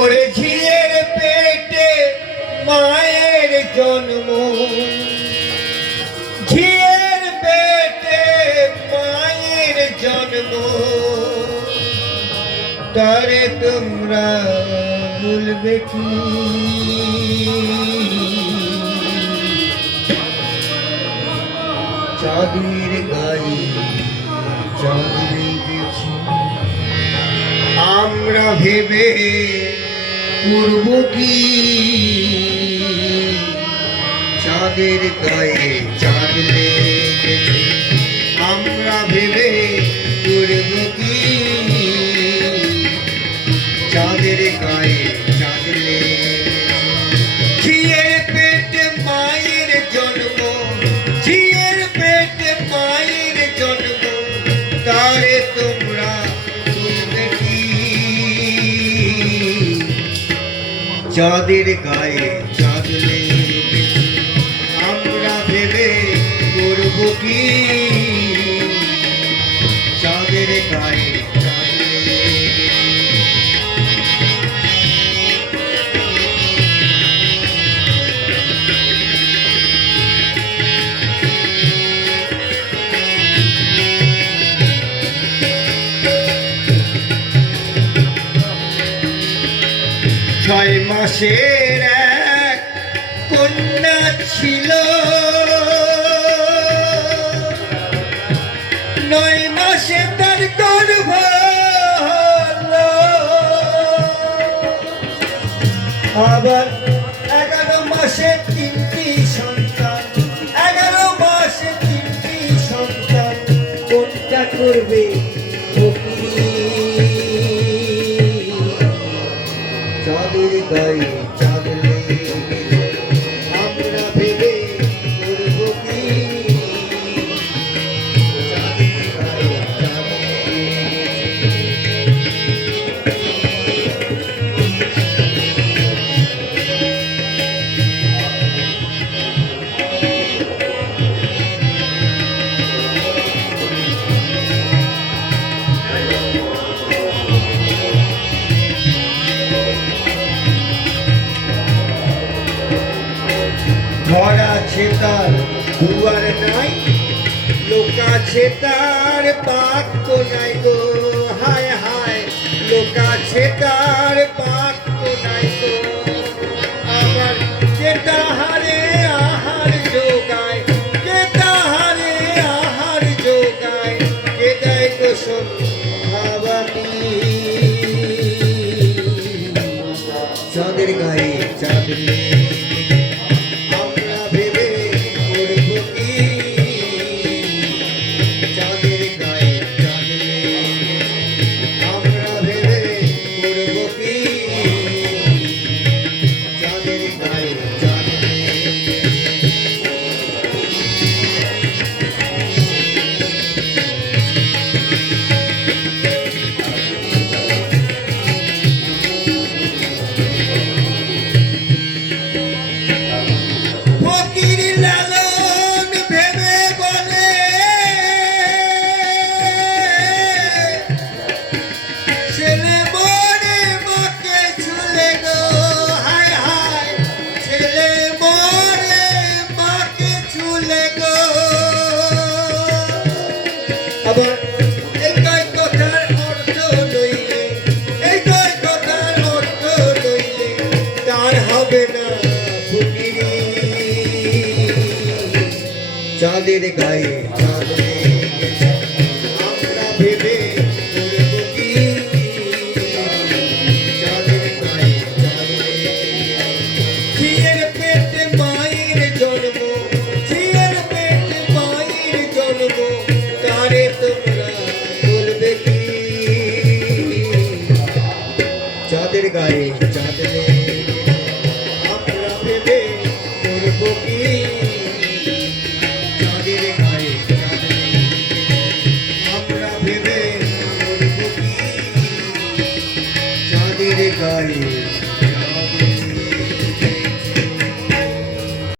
ওরে ঝিয়ের পেটে মায়ের জন্ম, ঝিয়ের পেটে মায়ের জন্ম, তারে তোমরা ভুলবে কি? চাঁদের গায়ে চাঁদ লেগেছে, আমরা ভেবে করব কি? চাঁদের গায়ে চাঁদ লেগেছে, আমরা ভেবে করব কি? চাঁদের গায়ে চাঁদ লেগেছে। ঝিয়ের পেটে মায়ের জন্ম, ঝিয়ের পেটে মায়ের জন্ম, তারে তোমরা ভুলবে কি? চাঁদের গায়ে চাঁদ লেগেছে, আমরা ভেবে করব কি? চাঁদের গায়ে চাঁদ লেগেছে। ছয় মাসের এক কন্যা ছিল, 9 মাসে তার গর্ভ হলো, আবার 11 মাসে 3টি সন্তান, 11 মাসে 3টি সন্তান, কোনটা করবে? চাঁদের গায়ে চাঁদ লেগেছে, আমরা ভেবে করব কি? চাঁদের গায়ে চাঁদ ঘর আছে তার দুয়ার নাই, লোক আছে তার বাক্য নাই গো, হায় হায়, লোক আছে তার বাক্য নাই গো। আবার কে তাহারে আহার যোগায়, কে তাহারে আহার যোগায়, কে দেয় গো সন্ধ্যাবাতি? চাঁদের গায়ে চাঁদ লেগেছে, আবার এই কথার অর্থ লইলে, এই কথার অর্থ লইলে তার হবে না ফকিরি। চাঁদের গায়ে চাঁদ লেগেছে, আমরা ভেবে করব কি? চাঁদের গায়ে চাঁদ লেগেছে, ঝিয়ের পেটে মায়ের জন্ম, ঝিয়ের পেটে মায়ের জন্ম, তারে তোমরা বলবে কি? চাঁদের গায়ে